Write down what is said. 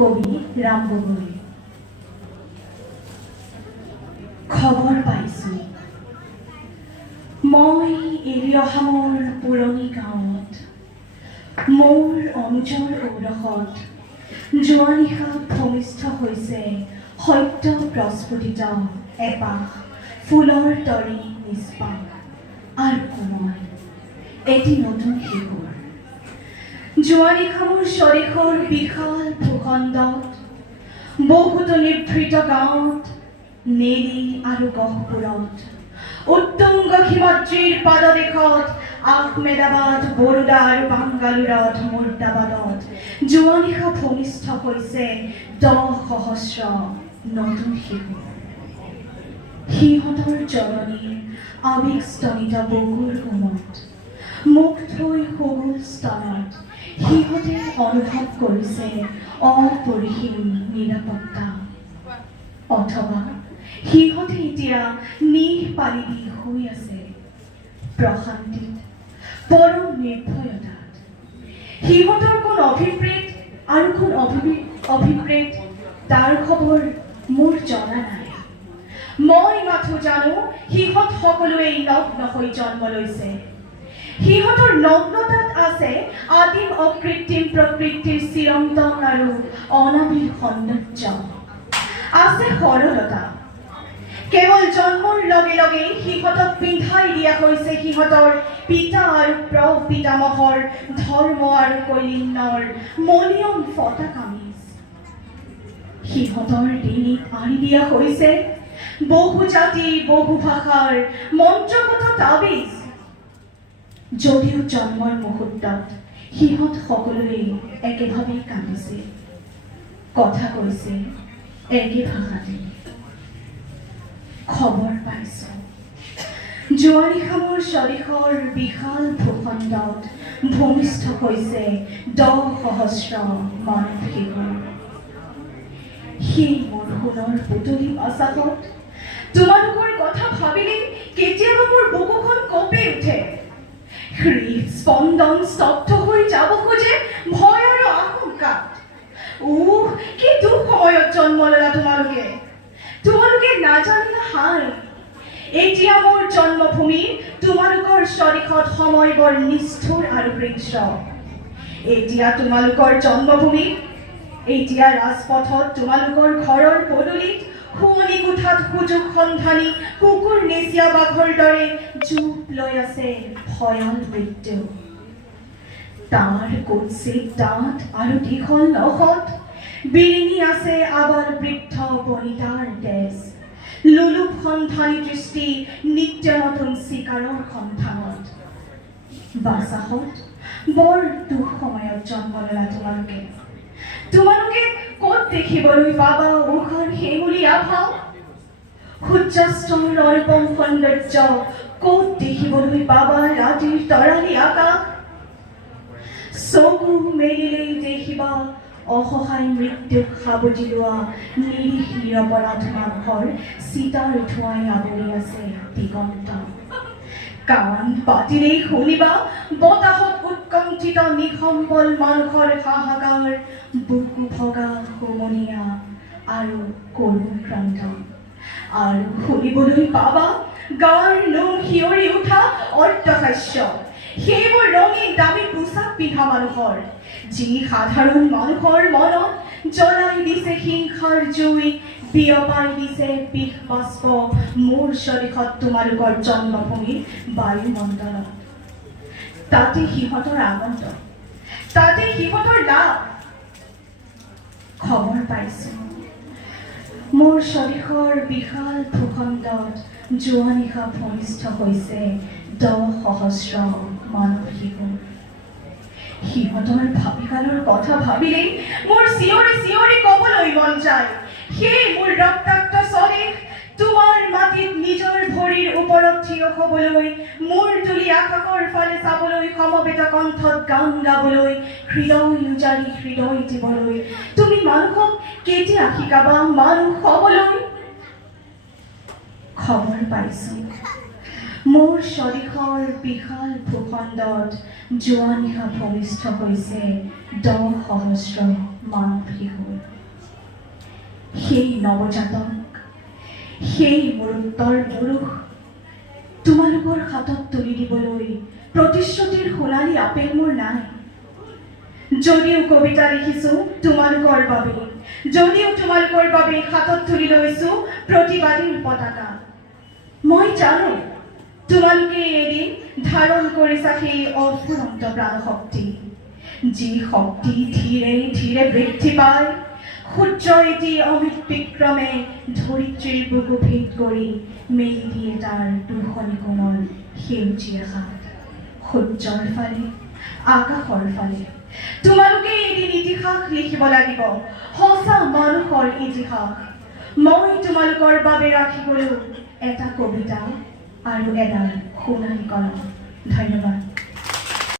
কবি ৰাম গগৈ। খবৰ পাইছোঁ মই এৰি অহা মোৰ পুৰণি গাঁৱত, মোৰ অনুজৰ ঔৰসত যোৱা নিশা ভূমিষ্ঠ হৈছে সত্য প্ৰস্ফুটিত এপাহ ফুলৰ তৰি নিষ্পাপ আৰু কোমল এটি নতুন শিশুৰ। যোৱা নিশা মোৰ স্বদেশৰ বিশাল ভূখণ্ডত, বহুতো নিভৃত গাঁৱত, নেলি আৰু গহপুৰত, উত্তুংগ হিমাদ্ৰীৰ পাদদেশত, আহমেদাবাদ, বৰোদা আৰু বাংগালোৰত, মুৰ্দাবাদত যোৱা নিশা ভূমিষ্ঠ হৈছে 10,000 নতুন শিশু। সিহঁতৰ জননীৰ আৱেগস্তনিত বুকুৰ কোমত, মুখ থৈ সবল স্তনত সিহঁতে অনুভৱ কৰিছে অপৰিসীম নিৰাপত্তা। অথবা সিহঁতে এতিয়া নিঃপালি দি শুই আছে প্ৰশান্তিত, পৰম নিৰ্ভয়তাত। সিহঁতৰ কোন অভিপ্ৰেত আৰু কোন অভিপ্ৰেত তাৰ খবৰ মোৰ জনা নাই। মই মাথো জানো সিহঁত সকলোৱেই নগ্ন হৈ জন্ম লৈছে। সিহঁতৰ নগ্নতাত আছে আদিম অকৃত্ৰিম প্ৰকৃতিৰ চিৰন্তন আৰু অনাবিল সৌন্দৰ্য, আছে সৰলতা। কেৱল জন্মৰ লগে লগে সিহঁতক পিন্ধাই দিয়া হৈছে সিহঁতৰ পিতা আৰু প্ৰ-পিতামহৰ ধৰ্ম আৰু কলিন্নৰ মলিয়ন ফটা কামিজ। সিহঁতৰ ডিঙিত আঁৰি দিয়া হৈছে বহু জাতি বহু ভাষাৰ মন্ত্ৰগত তাবিজ। যদিও জন্মৰ মুহূৰ্তত সিহঁত সকলোৱেই একেভাৱেই কান্দিছে, কথা কৈছে একে ভাষাতে। খবৰ পাইছোঁ যোৱা নিশা মোৰ স্বদেশৰ বিশাল ভূখণ্ডত ভূমিষ্ঠ হৈছে 10,000 মানৱ শিশু। সেই মোৰ সোণৰ পুতলি আচাহত তোমালোকৰ কথা ভাবিলে কেতিয়াবা মোৰ বুকুখন কঁপি উঠে। হৃদস্পন্দন স্তব্ধ হৈ যাব খোজে ভয় আৰু আশংকাত। কি দুঃসময়ত জন্ম ল'লা তোমালোকে নাজানিলা হাই। এতিয়া মোৰ জন্মভূমি তোমালোকৰ স্বদেশত সময় বৰ নিষ্ঠুৰ আৰু বৃক্ষ। এতিয়া তোমালোকৰ জন্মভূমি, এতিয়া ৰাজপথত তোমালোকৰ ঘৰৰ পদূলিত শুৱনি কোঠাত সুযোগ সন্ধানী কুকুৰ নেচিয়া বাঘৰ দৰে জোপ লৈ আছে ভয়াল মৃত্যু। তাৰ কুৎসিত দাঁত আৰু দীঘল নখত বিৰিঙি আছে আবাল বৃদ্ধ বনিতাৰ তেজ। লোলুপ সন্ধানী দৃষ্টি নিত্য নতুন চিকাৰৰ সন্ধানত। বাচাহত বৰ দুঃসময়ত জন্ম ল'লা তোমালোকে ক'ত দেখিবলৈ পাবা উষাৰ শিঙুলি আভা? সূৰ্যাস্তৰ অল্পম সৌন্দৰ্য ক'ত দেখিবলৈ পাবা ৰাতিৰ তৰালি আকাশ? চকু মেলিলেই দেখিবা অসহায় মৃত্যুক সাবটি লোৱা নিৰীহ নিৰপৰাধ মানুহৰ চিতাৰ ধোঁৱাই আৱৰি আছে দিগন্ত। কাণ পাতিলেই শুনিবা বতাহত উৎকণ্ঠিত নিসম্বল মানুহৰ হাহাকাৰ, বুকু ভগা হুমুনিয়া আৰু কৰুণ ক্ৰান্তন। আৰু শুনিবলৈ পাবা গাৰ নোম শিয়ৰি উঠা অট্টহাস্য সেইবোৰ ৰঙীন দামী পোছাক পিন্ধা মানুহৰ, যি সাধাৰণ মানুহৰ মনত জ্বলাই দিছে হিংসাৰ জুই, বিয়পাই দিছে বিষ বাষ্প মোৰ স্বদেশত তোমালোকৰ জন্মভূমিৰ বায়ুমণ্ডলত। তাতে সিহঁতৰ আনন্দ, তাতে সিহঁতৰ লাভ। খবৰ পাইছোঁ মোৰ স্বদেশৰ বিশাল ভূখণ্ডত যোৱা নিশা ভূমিষ্ঠ হৈছে 10,000 মানৱ শিশু। সিহঁতৰ ভাবিকালৰ কথা ভাবিলেই মোৰ চিঞৰি চিঞৰি ক'বলৈ মন যায়, সেই মোৰ ৰক্তাক্ত স্বদেশ তোমাৰ মাটিত নিজৰ ভৰিৰ ওপৰত থিয় হ'বলৈ, মূৰ তুলি আকাশৰ ফালে চাবলৈ, সমবেত কণ্ঠত গান গাবলৈ, হৃদয় উজাৰি হৃদয় দিবলৈ তুমি মানুহক কেতিয়া শিকাবা মানুহ হ'বলৈ? খবৰ পাইছোঁ মোৰ স্বদেশৰ বিশাল ভূখণ্ডত যোৱা নিশা ভূমিষ্ঠ হৈছে 10,000 মানৱ শিশু। সেই নৱজাতক, সেই মৰুত্বৰ পুৰুষ তোমালোকৰ হাতত তুলি দিবলৈ প্ৰতিশ্ৰুতিৰ সোণালী আপেল মোৰ নাই। যদিও কবিতা লিখিছো তোমালোকৰ বাবে, যদিও তোমালোকৰ বাবে হাতত তুলি লৈছো প্ৰতিবাদীৰ পতাকা, মই জানো তোমালোকে এদিন ধাৰণ কৰিছা সেই অফুৰন্ত প্ৰাণশক্তি, যি শক্তি ধীৰে ধীৰে বৃদ্ধি পায়। সূৰ্য এটি অমিত বিক্ৰমে ধৰিত্ৰীৰ বুকু ভেদ কৰি মেলি দিয়ে তাৰ দুখনি কোমল সেউজীয়া হাত। সূৰ্যৰ ফালে, আকাশৰ ফালে তোমালোকে এদিন ইতিহাস লিখিব লাগিব, সঁচা মানুহৰ ইতিহাস। মই তোমালোকৰ বাবে ৰাখি গলো এটা কবিতা আৰু এডাল সোণালী কলম। ধন্যবাদ।